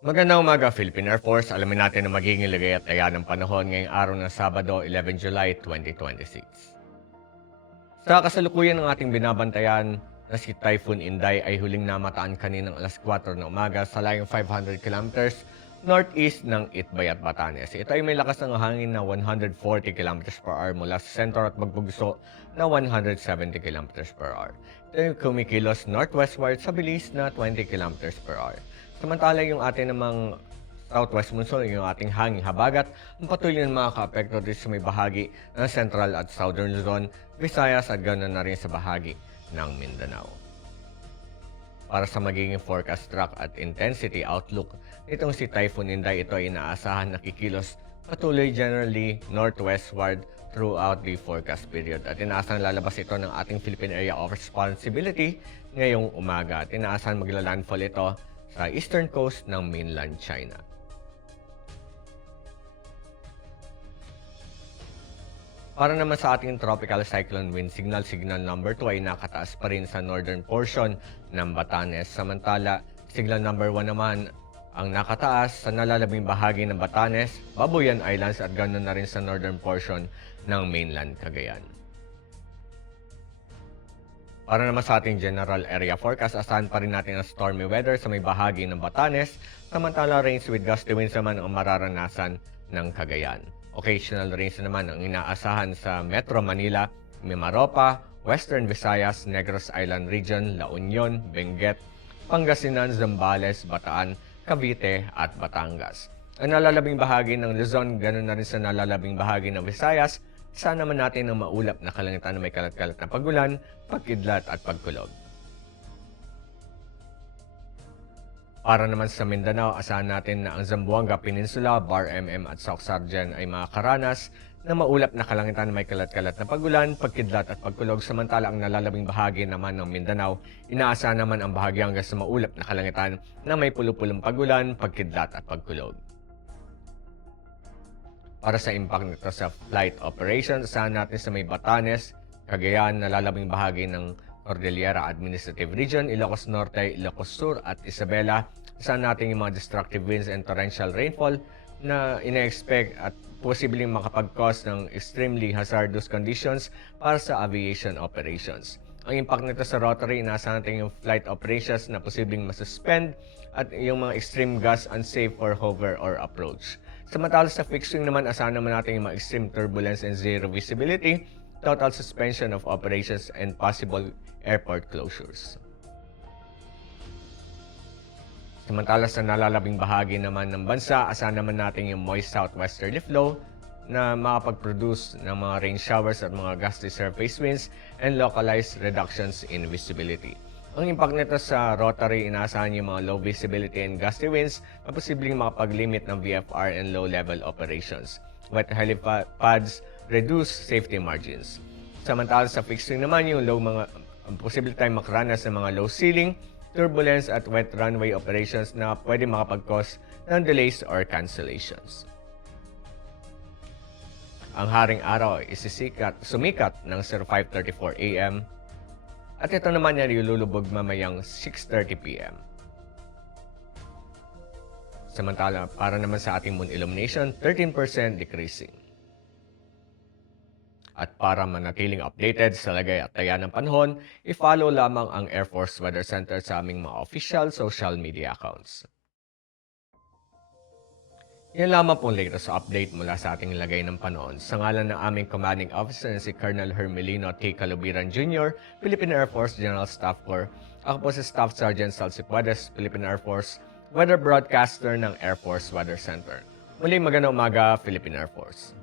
Magandang umaga, Philippine Air Force. Alamin natin ang magiging lagay at taya ng panahon ngayong araw ng Sabado, 11 July 2026. Sa kasalukuyan ng ating binabantayan na si Typhoon Inday ay huling namataan kaninang alas 4 ng umaga sa layong 500 kilometers northeast ng Itbayat, Batanes. Ito ay may lakas ng hangin na 140 kilometers per hour mula sa sentro at magbugso na 170 kilometers per hour. Ito ay kumikilos northwestward sa bilis na 20 kilometers per hour. Samantala yung ating namang southwest monsoon, yung ating hanging habagat, ang patuloy na makaka-apekto dito sa may bahagi ng Central at Southern Luzon, Visayas at ganoon na rin sa bahagi ng Mindanao. Para sa magiging forecast track at intensity outlook, itong si Typhoon Inday, ito ay inaasahan na kikilos patuloy generally northwestward throughout the forecast period. At inaasahan lalabas ito ng ating Philippine Area of Responsibility ngayong umaga. At inaasahan magla-landfall ito sa eastern coast ng mainland China. Para naman sa ating tropical cyclone wind signal, signal number 2 ay nakataas pa rin sa northern portion ng Batanes. Samantala, signal number 1 naman ang nakataas sa nalalabing bahagi ng Batanes, Babuyan Islands at ganoon na rin sa northern portion ng mainland Cagayan. Para naman sa ating general area forecast, asahan pa rin natin ang stormy weather sa may bahagi ng Batanes, samantala rains with gusty winds naman ang mararanasan ng Cagayan. Occasional rains naman ang inaasahan sa Metro Manila, Mimaropa, Western Visayas, Negros Island Region, La Union, Benguet, Pangasinan, Zambales, Bataan, Cavite at Batangas. Ang nalalabing bahagi ng Luzon, ganoon na rin sa nalalabing bahagi ng Visayas, saan naman natin ng maulap na kalangitan na may kalat-kalat na pagulan, pagkidlat at pagkulog. Para naman sa Mindanao, asahan natin na ang Zamboanga Peninsula, Bar MM at Soxargen ay makakaranas na maulap na kalangitan na may kalat-kalat na pagulan, pagkidlat at pagkulog. Samantala ang nalalabing bahagi naman ng Mindanao, inaasahan naman ang bahagi hanggang sa maulap na kalangitan na may pulupulong pagulan, pagkidlat at pagkulog. Para sa impact nito sa flight operations, asahan natin sa may Batanes, Cagayan, nalalabing bahagi ng Cordillera Administrative Region, Ilocos Norte, Ilocos Sur at Isabela. Asahan natin yung mga destructive winds and torrential rainfall na ina-expect at posibleng makapag-cause ng extremely hazardous conditions para sa aviation operations. Ang impact nito sa rotary, inaasahan natin yung flight operations na posibleng masuspend at yung mga extreme gust unsafe for hover or approach. Samantala sa fixed wing naman, asahan naman natin yung mga extreme turbulence and zero visibility, total suspension of operations and possible airport closures. Samantala sa nalalabing bahagi naman ng bansa, asahan naman natin yung moist southwesterly flow na makapag-produce ng mga rain showers at mga gusty surface winds and localized reductions in visibility. Ang impact nito sa rotary, inaasahan yung mga low visibility and gusty winds na posibleng makapag-limit ng VFR and low-level operations. Wet helipads reduce safety margins. Samantala sa fixed wing naman, yung posible tayong makaranas ng mga low ceiling, turbulence at wet runway operations na pwede makapag-cause ng delays or cancellations. Ang haring araw ay sumikat ng 05:34 AM at ito naman ay lulubog mamayang 6:30 PM. Samantala, para naman sa ating moon illumination, 13% decreasing. At para manatiling updated sa lagay at taya ng panahon, i-follow lamang ang Air Force Weather Center sa aming mga official social media accounts. Yan lamang pong latest update mula sa ating lagay ng panahon. Sa ngalan ng aming commanding officer na si Colonel Hermelino T. Calubiran Jr., Philippine Air Force General Staff Corps, ako po si Staff Sergeant Salsi Puedes, Philippine Air Force Weather Broadcaster ng Air Force Weather Center. Muli magandang umaga, Philippine Air Force.